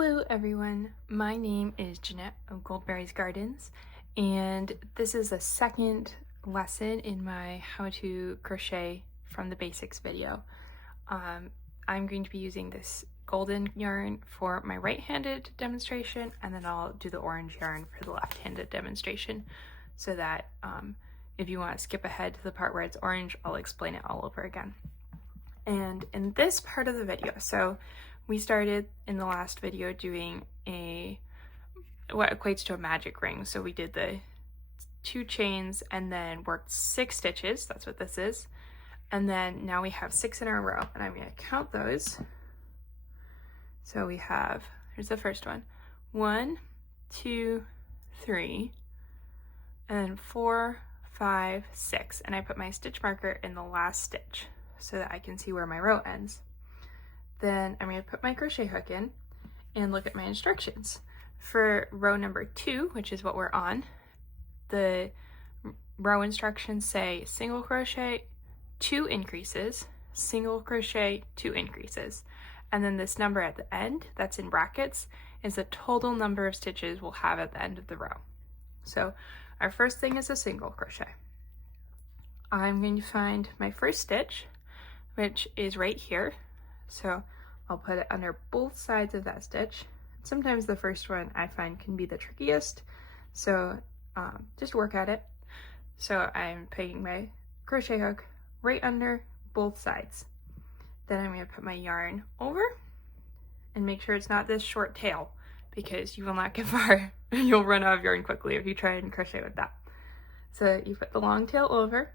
Hello everyone, my name is Jeanette of Goldberry's Gardens, and this is the second lesson in my how to crochet from the basics video. I'm going to be using this golden yarn for my right-handed demonstration, and then I'll do the orange yarn for the left-handed demonstration, so that if you want to skip ahead to the part where it's orange, I'll explain it all over again. And in this part of the video, so we started in the last video doing what equates to a magic ring. So we did the 2 chains and then worked 6 stitches. That's what this is. And then now we have 6 in a row, and I'm going to count those. So we have, here's the first one, 1, 2, 3, and then 4, 5, 6. And I put my stitch marker in the last stitch so that I can see where my row ends. Then I'm going to put my crochet hook in and look at my instructions. For row number 2, which is what we're on, the row instructions say single crochet, 2 increases, single crochet, 2 increases. And then this number at the end, that's in brackets, is the total number of stitches we'll have at the end of the row. So our first thing is a single crochet. I'm going to find my first stitch, which is right here. So I'll put it under both sides of that stitch. Sometimes the first one I find can be the trickiest, so just work at it. So I'm putting my crochet hook right under both sides. Then I'm going to put my yarn over and make sure it's not this short tail, because you will not get far. You'll run out of yarn quickly if you try and crochet with that. So you put the long tail over,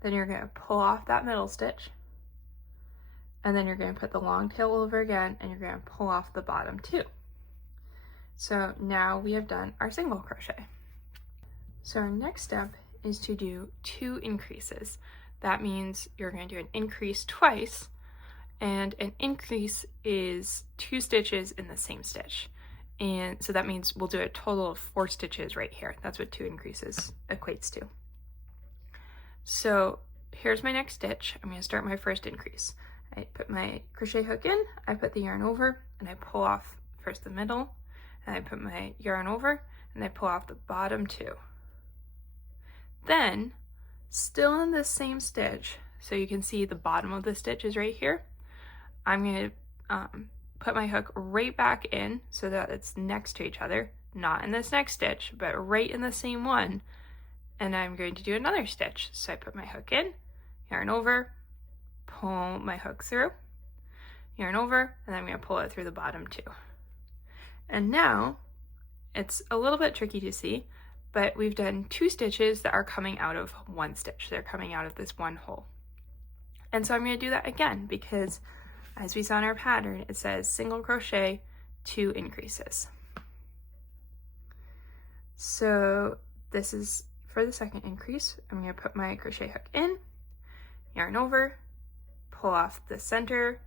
then you're going to pull off that middle stitch, and then you're going to put the long tail over again, and you're going to pull off the bottom too. So now we have done our single crochet. So our next step is to do 2 increases. That means you're going to do an increase twice, and an increase is 2 stitches in the same stitch. And so that means we'll do a total of 4 stitches right here. That's what 2 increases equates to. So here's my next stitch. I'm going to start my first increase. I put my crochet hook in, I put the yarn over, and I pull off first the middle, and I put my yarn over, and I pull off the bottom 2. Then, still in this same stitch, so you can see the bottom of the stitch is right here, I'm going to put my hook right back in so that it's next to each other, not in this next stitch, but right in the same one, and I'm going to do another stitch. So I put my hook in, yarn over, pull my hook through, yarn over, and then I'm going to pull it through the bottom 2. And now it's a little bit tricky to see, but we've done 2 stitches that are coming out of 1 stitch. They're coming out of this one hole. And so I'm going to do that again, because as we saw in our pattern, it says single crochet, 2 increases. So this is for the second increase. I'm going to put my crochet hook in, yarn over, pull off the center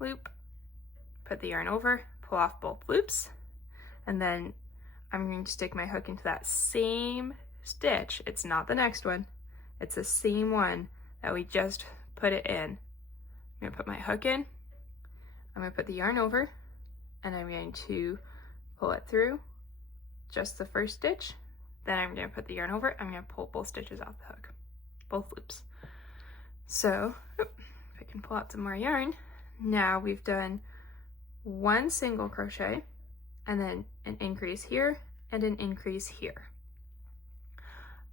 loop, put the yarn over, pull off both loops, and then I'm going to stick my hook into that same stitch. It's not the next one, it's the same one that we just put it in. I'm going to put my hook in, I'm going to put the yarn over, and I'm going to pull it through just the first stitch. Then I'm going to put the yarn over, I'm going to pull both stitches off the hook, both loops. So if I can pull out some more yarn, now we've done 1 single crochet, and then an increase here and an increase here.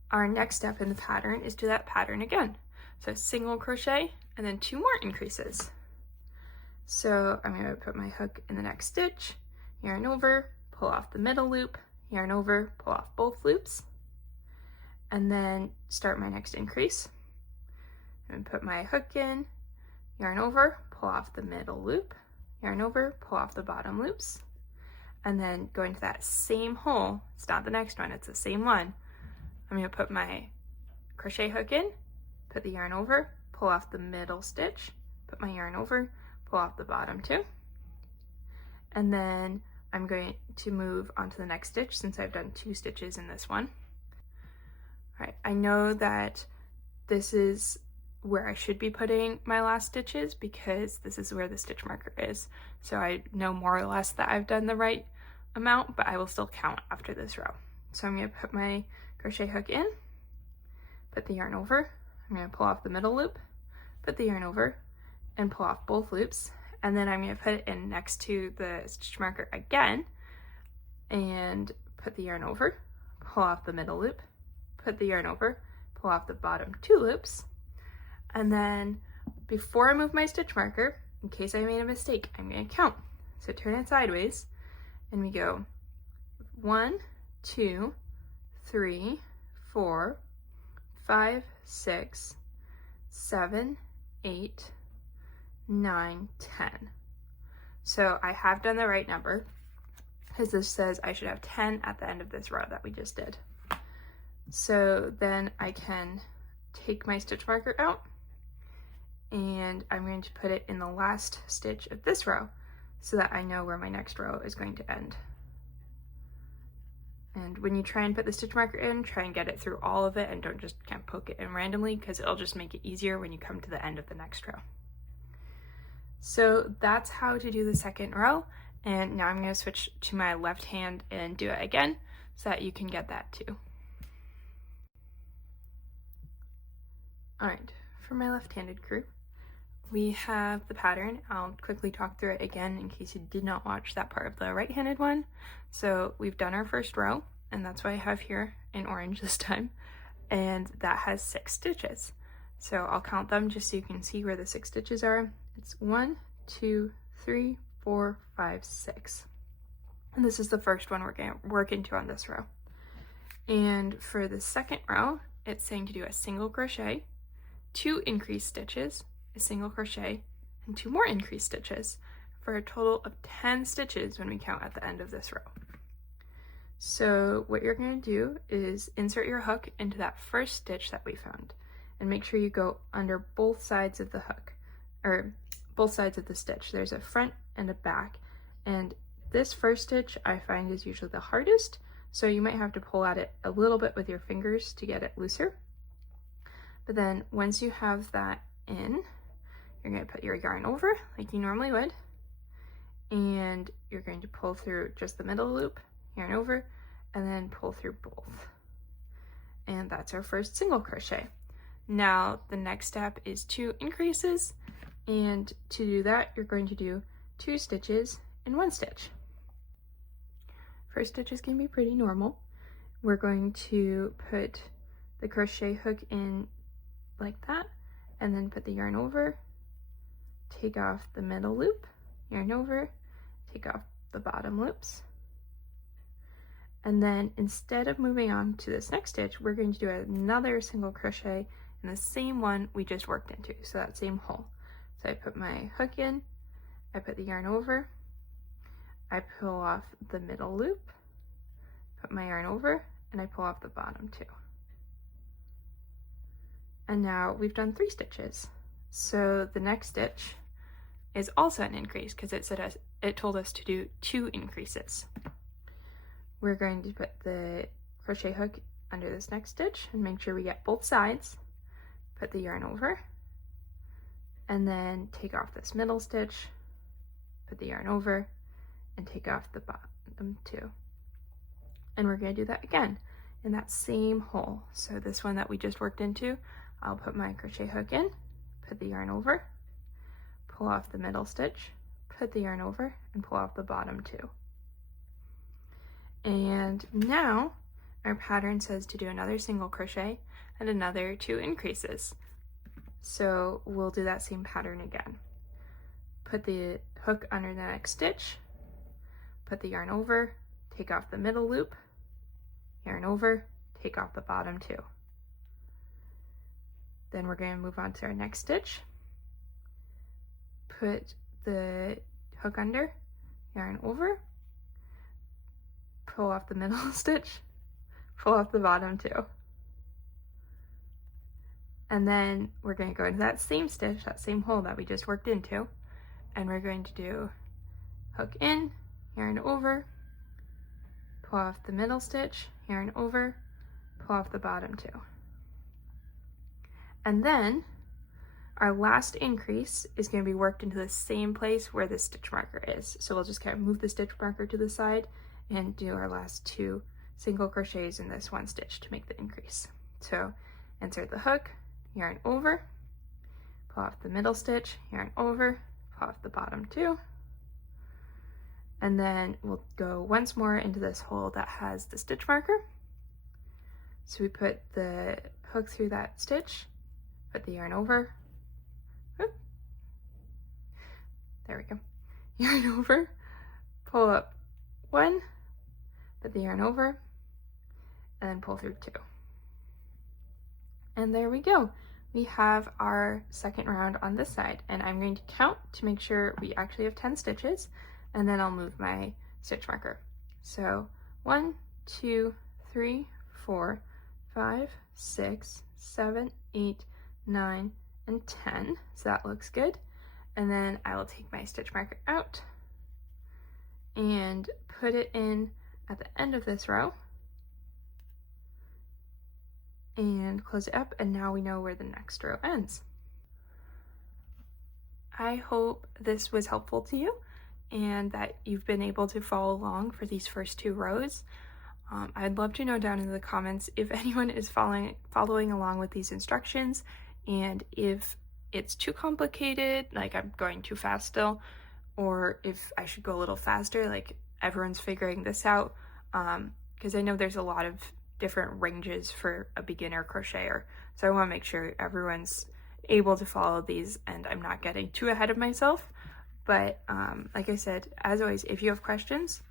Our next step in the pattern is do that pattern again. So single crochet and then 2 more increases. So I'm going to put my hook in the next stitch, yarn over, pull off the middle loop, yarn over, pull off both loops, and then start my next increase. And put my hook in, yarn over, pull off the middle loop, yarn over, pull off the bottom loops, and then go into that same hole. It's not the next one, it's the same one. I'm going to put my crochet hook in, put the yarn over, pull off the middle stitch, put my yarn over, pull off the bottom 2, and then I'm going to move on to the next stitch since I've done 2 stitches in this one. All right, I know that this is where I should be putting my last stitches because this is where the stitch marker is. So I know more or less that I've done the right amount, but I will still count after this row. So I'm going to put my crochet hook in, put the yarn over, I'm going to pull off the middle loop, put the yarn over, and pull off both loops, and then I'm going to put it in next to the stitch marker again, and put the yarn over, pull off the middle loop, put the yarn over, pull off the bottom 2 loops, and then before I move my stitch marker, in case I made a mistake, I'm going to count. So turn it sideways, and we go 1, 2, 3, 4, 5, 6, 7, 8, 9, 10. So I have done the right number because this says I should have 10 at the end of this row that we just did. So then I can take my stitch marker out and I'm going to put it in the last stitch of this row so that I know where my next row is going to end. And when you try and put the stitch marker in, try and get it through all of it and don't just kind of poke it in randomly because it'll just make it easier when you come to the end of the next row. So that's how to do the second row. And now I'm going to switch to my left hand and do it again so that you can get that too. All right, for my left-handed crew, we have the pattern. I'll quickly talk through it again in case you did not watch that part of the right-handed one. So we've done our first row, and that's what I have here in orange this time, and that has 6 stitches. So I'll count them just so you can see where the 6 stitches are. It's 1, 2, 3, 4, 5, 6. And this is the first one we're going to work into on this row. And for the second row, it's saying to do a single crochet, 2 increased stitches, a single crochet, and 2 more increased stitches for a total of 10 stitches when we count at the end of this row. So what you're going to do is insert your hook into that first stitch that we found and make sure you go under both sides of the hook, or both sides of the stitch. There's a front and a back, and this first stitch I find is usually the hardest, so you might have to pull at it a little bit with your fingers to get it looser. But then once you have that in, you're going to put your yarn over like you normally would, and you're going to pull through just the middle loop, yarn over, and then pull through both. And that's our first single crochet. Now the next step is 2 increases, and to do that you're going to do 2 stitches in 1 stitch. First stitch is going to be pretty normal. We're going to put the crochet hook in like that, and then put the yarn over, take off the middle loop, yarn over, take off the bottom loops, and then instead of moving on to this next stitch, we're going to do another single crochet in the same one we just worked into, so that same hole. So I put my hook in, I put the yarn over, I pull off the middle loop, put my yarn over, and I pull off the bottom 2. And now we've done 3 stitches. So the next stitch is also an increase because it told us to do 2 increases. We're going to put the crochet hook under this next stitch and make sure we get both sides. Put the yarn over, and then take off this middle stitch, put the yarn over, and take off the bottom 2. And we're going to do that again in that same hole. So this one that we just worked into, I'll put my crochet hook in, put the yarn over, pull off the middle stitch, put the yarn over, and pull off the bottom 2. And now our pattern says to do another single crochet and another 2 increases. So we'll do that same pattern again. Put the hook under the next stitch, put the yarn over, take off the middle loop, yarn over, take off the bottom 2. Then we're going to move on to our next stitch, put the hook under, yarn over, pull off the middle stitch, pull off the bottom 2. And then we're going to go into that same stitch, that same hole that we just worked into, and we're going to do hook in, yarn over, pull off the middle stitch, yarn over, pull off the bottom 2. And then Our last increase is going to be worked into the same place where the stitch marker is. So we'll just kind of move the stitch marker to the side and do our last 2 single crochets in this 1 stitch to make the increase. So insert the hook, yarn over, pull off the middle stitch, yarn over, pull off the bottom 2, and then we'll go once more into this hole that has the stitch marker. So we put the hook through that stitch, put the yarn over, there we go, yarn over, pull up 1, put the yarn over, and then pull through 2. And there we go. We have our second round on this side, and I'm going to count to make sure we actually have 10 stitches, and then I'll move my stitch marker. So 1, 2, 3, 4, 5, 6, 7, 8, 9, and 10. So that looks good. And then I will take my stitch marker out and put it in at the end of this row and close it up, and now we know where the next row ends. I hope this was helpful to you and that you've been able to follow along for these first 2 rows. I'd love to know down in the comments if anyone is following along with these instructions, and if it's too complicated, like I'm going too fast still, or if I should go a little faster, like everyone's figuring this out, because I know there's a lot of different ranges for a beginner crocheter, so I want to make sure everyone's able to follow these and I'm not getting too ahead of myself. But like I said, as always, if you have questions,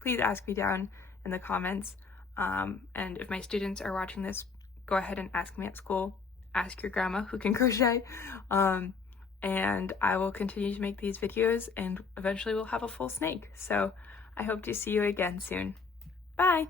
please ask me down in the comments, and if my students are watching this, go ahead and ask me at school, ask your grandma who can crochet, and I will continue to make these videos, and eventually we'll have a full snake. So I hope to see you again soon. Bye!